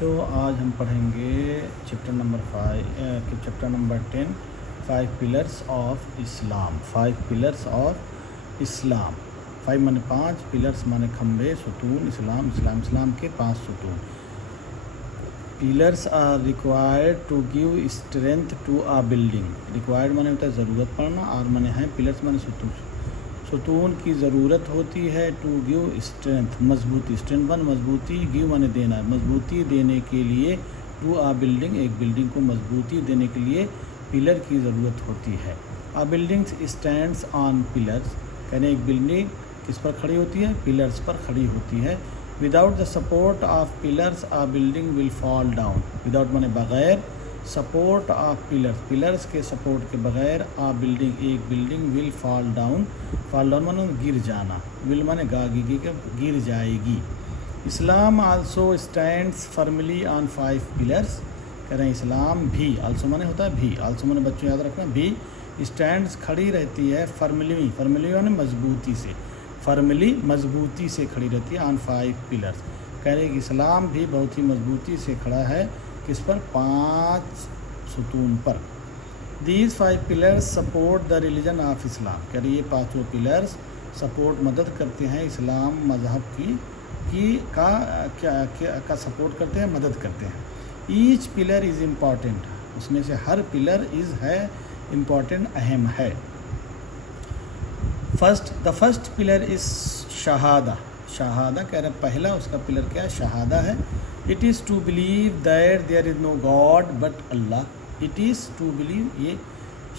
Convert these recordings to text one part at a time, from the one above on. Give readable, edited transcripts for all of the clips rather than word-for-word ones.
बच्चों आज हम पढ़ेंगे chapter number 10 5 pillars of Islam. 5 pillars of Islam. 5 माने 5, पिलर्स माने खम्बे, सुतून, इस्लाम के 5 सुतून। Pillars are required to give strength to a building. Required माने होता है ज़रूरत पड़ना, और माने है पिलर्स माने सुतून। सुतून की ज़रूरत होती है टू गिव स्ट्रेंथ, मजबूती। स्ट्रेंथ माने मजबूती, गिव माने देना, मजबूती देने के लिए टू आ बिल्डिंग, एक बिल्डिंग को मजबूती देने के लिए पिलर की ज़रूरत होती है। आ बिल्डिंग स्टैंड्स ऑन पिलर्स, यानी एक बिल्डिंग किस पर खड़ी होती है? पिलर्स पर खड़ी होती है। Without the support of pillars a building will fall down. Without माने बग़ैर, सपोर्ट ऑफ पिलर्स, पिलर्स के सपोर्ट के बगैर आ बिल्डिंग, एक building will fall down. Fall down माने गिर जाना, विल माने गागी के गिर जाएगी। Islam also stands firmly on 5 pillars. कह रहे हैं इस्लाम भी, आल्सो माने होता है भी, आल्सो माने बच्चों याद रखना भी, स्टैंड्स खड़ी रहती है फर्मली, फर्मली माने मजबूती से, फर्मली मजबूती से खड़ी रहती है ऑन 5 पिलर्स। कह रहे हैं कि इस्लाम भी बहुत ही मजबूती से खड़ा है किस पर? 5 सुतून पर। These 5 pillars support the religion of Islam. कह रही ये 5 पिलर्स सपोर्ट, मदद करते हैं इस्लाम मज़हब का सपोर्ट करते हैं, मदद करते हैं। ईच पिलर इज़ इम्पॉर्टेंट, उसमें से हर पिलर इज़ है इम्पॉर्टेंट, अहम है। The first pillar is Shahada. Shahada कह रहे हैं पहला उसका पिलर क्या है? शहादा है। It is to believe that there is no god but Allah. It is to believe, ये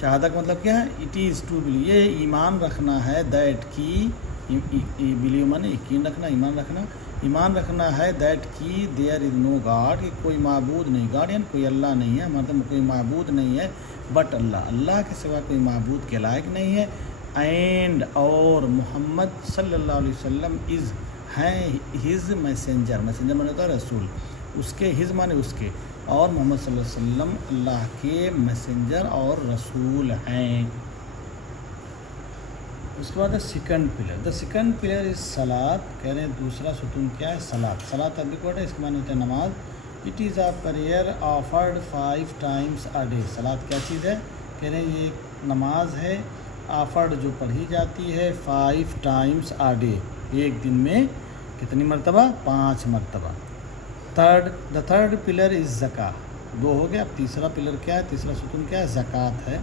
शहादा का मतलब क्या है? इट इज़ टू बिलीव, ये ईमान रखना है, दैट की, बिलीव माने यकीन रखना, ईमान रखना है, दैट की देयर इज़ नो गॉड, कि कोई माबूद नहीं, गॉड यानी कोई अल्लाह नहीं है, मतलब कोई माबूद नहीं है, बट अल्लाह, अल्लाह के सिवा कोई माबूद के लायक नहीं है। एंड और मोहम्मद सल्लल्लाहु अलैहि वसल्लम इज़ हैं हिज़ मैसेंजर, मैसेंजर माने होता है रसूल, उसके, हिज़ माने उसके, और मोहम्मद सल्लल्लाहु अलैहि वसल्लम अल्लाह के मैसेंजर और रसूल हैं। उसके बाद second pillar, the second pillar is सलात। कह रहे हैं दूसरा सुतून क्या है? सलात। सलात अरबिक वर्ड है, इसके माने होता है नमाज। It is a prayer offered 5 times a day. सलात क्या चीज़ है? कह रहे हैं ये नमाज है, ऑफर्ड जो पढ़ी जाती है 5 टाइम्स आ डे, एक दिन में कितनी मरतबा? 5 मरतबा। The third pillar is Zaka. 2 हो गया। अब तीसरा पिलर क्या है? तीसरा सुतून क्या है? ज़कात है।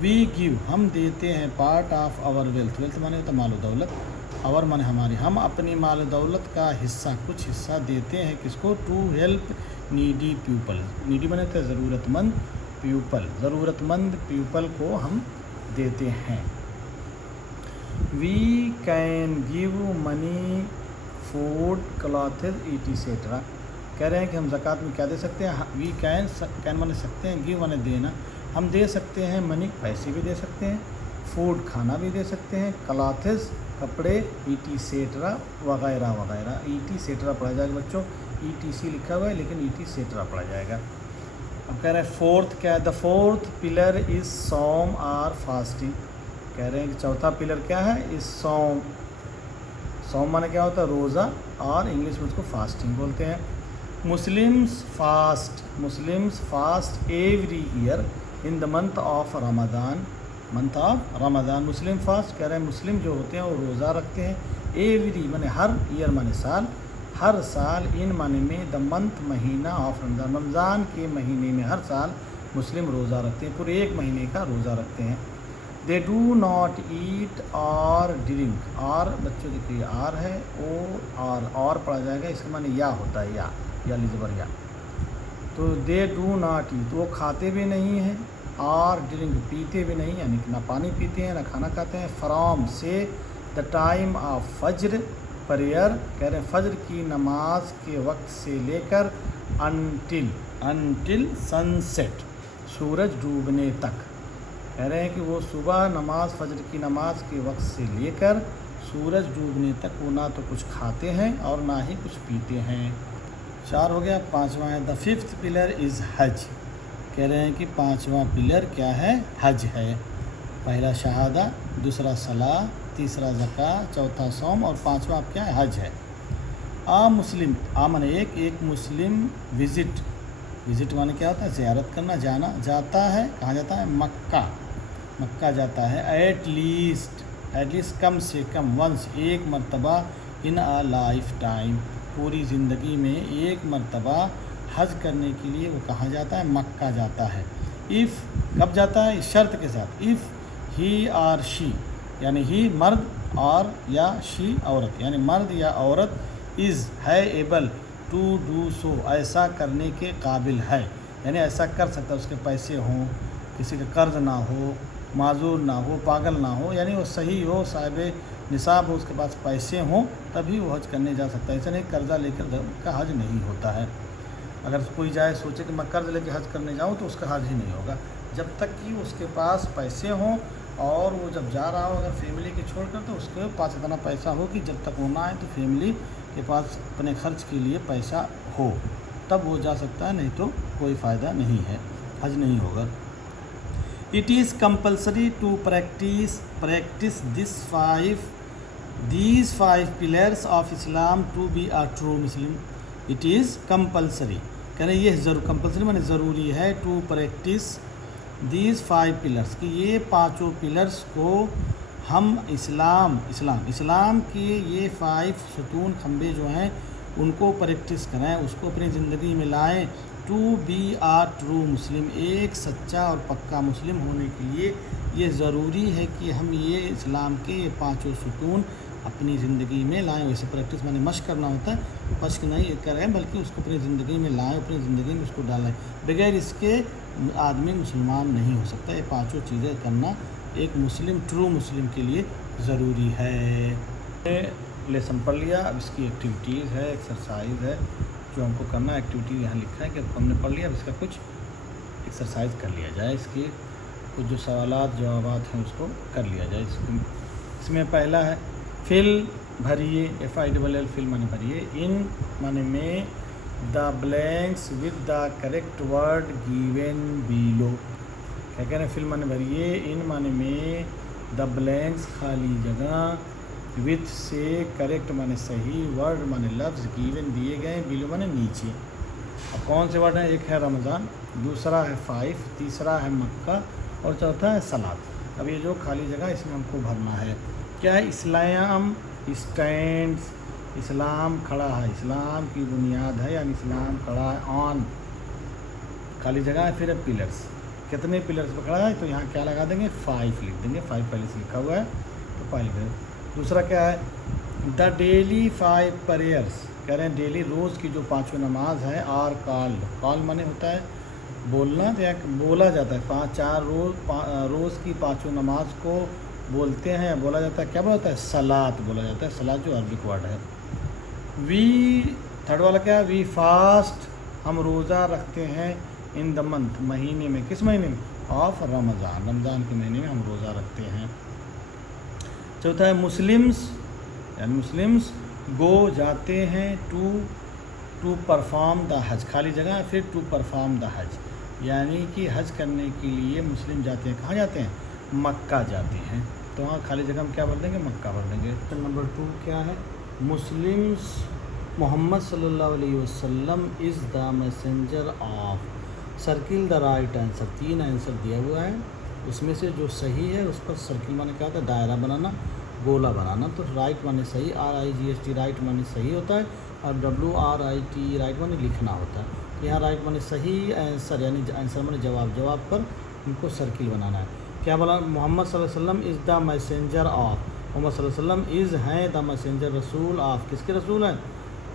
वी गिव, हम देते हैं, part of our wealth, wealth माने होता माल दौलत, आवर माने हमारी, हम अपनी माल दौलत का हिस्सा, कुछ हिस्सा देते हैं किसको? To help needy people. Needy माने होता है ज़रूरतमंद, पीपल, ज़रूरतमंद पीपल को हम देते हैं। We can give money, food, clothes, etcetera. कह रहे हैं कि हम ज़कात में क्या दे सकते हैं? वी कैन माने सकते हैं, गिव माने देना, हम दे सकते हैं मनी, पैसे भी दे सकते हैं, फूड, खाना भी दे सकते हैं, क्लॉथेज, कपड़े, एटसेट्रा, वगैरह वगैरह। एटसेट्रा पढ़ा जाएगा बच्चों, ETC लिखा हुआ है लेकिन एटसेट्रा पढ़ा जाएगा। अब कह रहे हैं फोर्थ क्या है? द फोर्थ पिलर इज़ सौम और फास्टिंग। कह रहे हैं कि चौथा पिलर क्या है? इस सौम। सौम माने क्या होता है? रोज़ा, और इंग्लिश में उसको फास्टिंग बोलते हैं। Muslims fast every year in the month of Ramzan, month of Ramzan. Muslim fast, कह रहे हैं मुस्लिम जो होते हैं वो रोज़ा रखते हैं। एवरी माने हर, ईयर माने साल, हर साल, इन माने में, द मंथ महीना ऑफ रमज़ान, रमज़ान के महीने में हर साल मुस्लिम रोज़ा रखते हैं, पूरे एक महीने का रोज़ा रखते हैं। दे डू नॉट ईट और ड्रिंक, और बच्चों देखिए आर है, ओ और पढ़ा जाएगा, इसका माने या होता है, या लिजबर या। तो दे डू नॉट ईट, वो खाते भी नहीं हैं, और ड्रिंक पीते भी नहीं, यानी कि ना पानी पीते हैं ना खाना खाते हैं। फ्रॉम से द टाइम ऑफ फज्र, प्रेयर, कह रहे हैं फज्र की नमाज के वक्त से लेकर अनटिल सनसेट, सूरज डूबने तक। कह रहे हैं कि वो सुबह नमाज, फज्र की नमाज के वक्त से लेकर सूरज डूबने तक वो ना तो कुछ खाते हैं और ना ही कुछ पीते हैं। 4 हो गया। 5वां है द फिफ्थ पिलर इज़ हज। कह रहे हैं कि 5वां पिलर क्या है? हज है। पहला शहादा, दूसरा सलाह, तीसरा ज़का, चौथा सौम, और 5वां क्या है? हज है। आ मुस्लिम, आ माने एक मुस्लिम विजिट माने क्या होता है, ज़ियारत करना, जाना, जाता है, कहाँ जाता है, मक्का जाता है, एट लीस्ट कम से कम, वंस एक मरतबा, इन आ लाइफ टाइम पूरी ज़िंदगी में एक मरतबा हज करने के लिए वो कहाँ जाता है, मक्का जाता है। इफ़ कब जाता है, शर्त के साथ, इफ़ ही और शी यानी ही मर्द और या शी औरत यानी मर्द या औरत इज़ है एबल टू डू सो ऐसा करने के काबिल है, यानी ऐसा कर सकता है, उसके पैसे हों, किसी का कर्ज ना हो, माजूर ना हो, पागल ना हो, यानी वो सही हो, साहिब निसाब हो, उसके पास पैसे हों, तभी वो हज करने जा सकता है। ऐसा नहीं कर्ज़ा लेकर का हज नहीं होता है। अगर कोई जाए सोचे कि मैं कर्ज़ लेकर हज करने जाऊँ तो उसका हज ही नहीं होगा, जब तक कि उसके पास पैसे हों और वो जब जा रहा हो अगर फैमिली के छोड़कर तो उसके पास इतना पैसा हो कि जब तक वो ना आए तो फैमिली के पास अपने खर्च के लिए पैसा हो, तब वो जा सकता है, नहीं तो कोई फ़ायदा नहीं है, हज नहीं होगा। It is compulsory to practise these five pillars of Islam to be a true Muslim. It is compulsory, कह रहे ये ज़रूर, कंपल्सरी माने ज़रूरी है, to practise these five pillars कि ये पांचों पिलर्स को हम इस्लाम के ये 5 सतून खंबे जो हैं उनको प्रैक्टिस करें, उसको अपनी ज़िंदगी में लाएं। टू बी आ ट्रू मुस्लिम, एक सच्चा और पक्का मुस्लिम होने के लिए ये ज़रूरी है कि हम ये इस्लाम के ये पांचों सतून अपनी ज़िंदगी में लाएं। वैसे प्रैक्टिस माने मश्क करना होता है, मश्क नहीं करें बल्कि उसको अपनी ज़िंदगी में लाएं, अपनी ज़िंदगी में उसको डालें। बगैर इसके आदमी मुसलमान नहीं हो सकता। ये पांचों चीज़ें करना एक मुस्लिम, ट्रू मुस्लिम के लिए ज़रूरी है। लेसन पढ़ लिया, अब इसकी एक्टिविटीज़ है, एक्सरसाइज है जो हमको करना है। एक्टिविटी यहाँ लिखा है कि हमने पढ़ लिया, अब इसका कुछ एक्सरसाइज कर लिया जाए, इसके कुछ जो सवालात जवाबात हैं उसको कर लिया जाए। इसमें पहला है फिल भरिए, FILL फिल माने भरिए, इन माने में, the blanks with the correct word given below. क्या कह रहे हैं, फिल माने भरिए, इन माने में, द ब्लैंक्स खाली जगह, विथ से करेक्ट माने सही, वर्ड माने लफ्ज़, गिवन दिए गए, बिलो माने नीचे। अब कौन से वर्ड हैं, एक है रमज़ान, दूसरा है 5, तीसरा है मक्का और चौथा है सलात। अब ये जो खाली जगह इसमें हमको भरना है। क्या है, इस्लाम स्टैंड्स, इस्लाम खड़ा है, इस्लाम की बुनियाद है, यानी इस्लाम खड़ा है ऑन, खाली जगह है। फिर पिलर्स, कितने पिलर्स पर खड़ा है, तो यहाँ क्या लगा देंगे, 5 लिख देंगे, 5 पहले से लिखा हुआ है तो 5 लिख देंगे। दूसरा क्या है, द डेली 5 प्रेयर्स, कह रहे हैं डेली रोज़ की जो 5 नमाज है, आर कॉल माने होता है बोलना या बोला जाता है, 4 रोज़ की 5 नमाज को बोलते हैं, बोला जाता है, क्या बोलता है, सलात बोला जाता है, सलात जो अरबिक वर्ड है। वी थर्ड वाला क्या है, वी फास्ट, हम रोज़ा रखते हैं, इन द मंथ महीने में, किस महीने में, ऑफ रमज़ान, रमज़ान के महीने में हम रोज़ा रखते हैं। चौथा है मुस्लिम्स, यानी मुस्लिम्स गो जाते हैं, टू परफॉर्म द हज, खाली जगह, फिर टू परफॉर्म द हज, यानी कि हज करने के लिए मुस्लिम जाते हैं, कहाँ जाते हैं, मक्का जाते हैं। तो वहाँ खाली जगह हम क्या भर देंगे, मक्का भर देंगे। नंबर 2 क्या है, मुस्लिम्स मोहम्मद सल्लल्लाहु अलैहि वसल्लम is the messenger of, circle the right answer, 3 answer दिया हुआ है, उसमें से जो सही है उस पर सर्किल माने क्या होता है, दायरा बनाना, गोला बनाना। तो राइट माने सही, RIGHT राइट माने सही होता है, और WRIT राइट माने लिखना होता है। तो यहाँ राइट माने सही आंसर, यानी आंसर माने जवाब पर इनको सर्किल बनाना है। क्या बोला, मोहम्मद सल्लल्लाहु अलैहि वसल्लम is the messenger of, Mohammad सल्लल्लाहु अलैहि वसल्लम इज़ हैं द मैसेंजर, रसूल ऑफ, किसके रसूल हैं,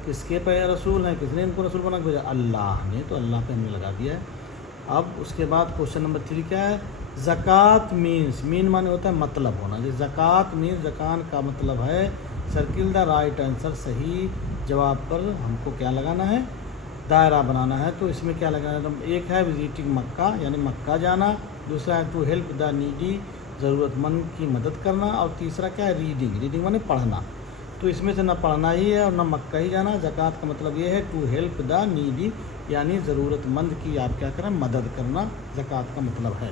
किसके पे रसूल हैं, किसने इनको रसूल बना के भेजा, अल्लाह ने, तो अल्लाह पे हमने लगा दिया है। अब उसके बाद क्वेश्चन नंबर 3 क्या है, ज़कात मीन्स, मीन माने होता है मतलब होना, जो ज़कात मीन्स, ज़कात का मतलब है, सर्किल द राइट आंसर, सही जवाब पर हमको क्या लगाना है, दायरा बनाना है। तो इसमें क्या लगाना है, एक है विजिटिंग मक्का, यानी मक्का जाना, दूसरा है टू हेल्प द नीडी, ज़रूरतमंद की मदद करना, और तीसरा क्या है, रीडिंग माने पढ़ना। तो इसमें से ना पढ़ना ही है और ना मक्का ही जाना। ज़कात का मतलब ये है टू हेल्प द नीडी, यानी ज़रूरतमंद की आप क्या करें, मदद करना, ज़कात का मतलब है।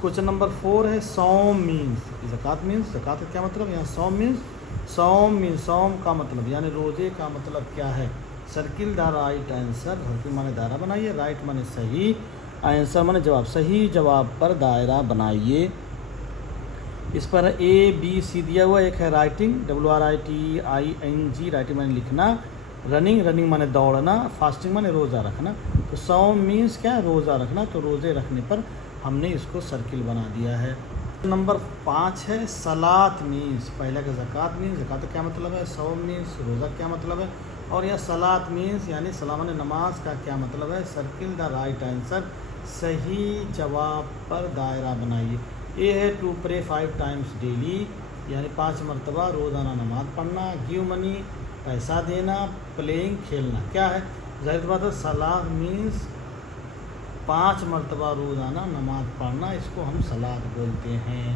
क्वेश्चन नंबर 4 है, सौम मीन्स, ज़कात मीन्स, ज़कात का क्या मतलब, यहाँ सौम मीन्स सौम मीन सौम का मतलब यानी रोज़े का मतलब क्या है। Circle the right answer, circle माने दायरा बनाइए, राइट माने सही, आंसर माने जवाब, सही जवाब पर दायरा बनाइए। इस पर ए बी सी दिया हुआ, एक है राइटिंग WRITING, राइटिंग माने लिखना, रनिंग रनिंग माने दौड़ना, फास्टिंग माने रोज़ा रखना। तो सौम मीन्स क्या है, रोज़ा रखना, तो रोज़े रखने पर हमने इसको सर्किल बना दिया है। नंबर 5 है सलात मीन्स, पहला का ज़कात मीन्स, ज़कात का क्या मतलब है, सौम मीन्स रोज़ा क्या मतलब है, और यह सलात मीन्स यानी सलाम नमाज का क्या मतलब है। सर्किल द राइट आंसर, सही जवाब पर दायरा बनाइए। ये है टू प्रे 5 टाइम्स डेली, यानी 5 मरतबा रोज़ाना नमाज पढ़ना। गिव मनी, पैसा देना। प्लेइंग, खेलना। क्या है, ज़ाहिर बात है सलात मीन्स 5 मरतबा रोज़ाना नमाज पढ़ना, इसको हम सलात बोलते हैं।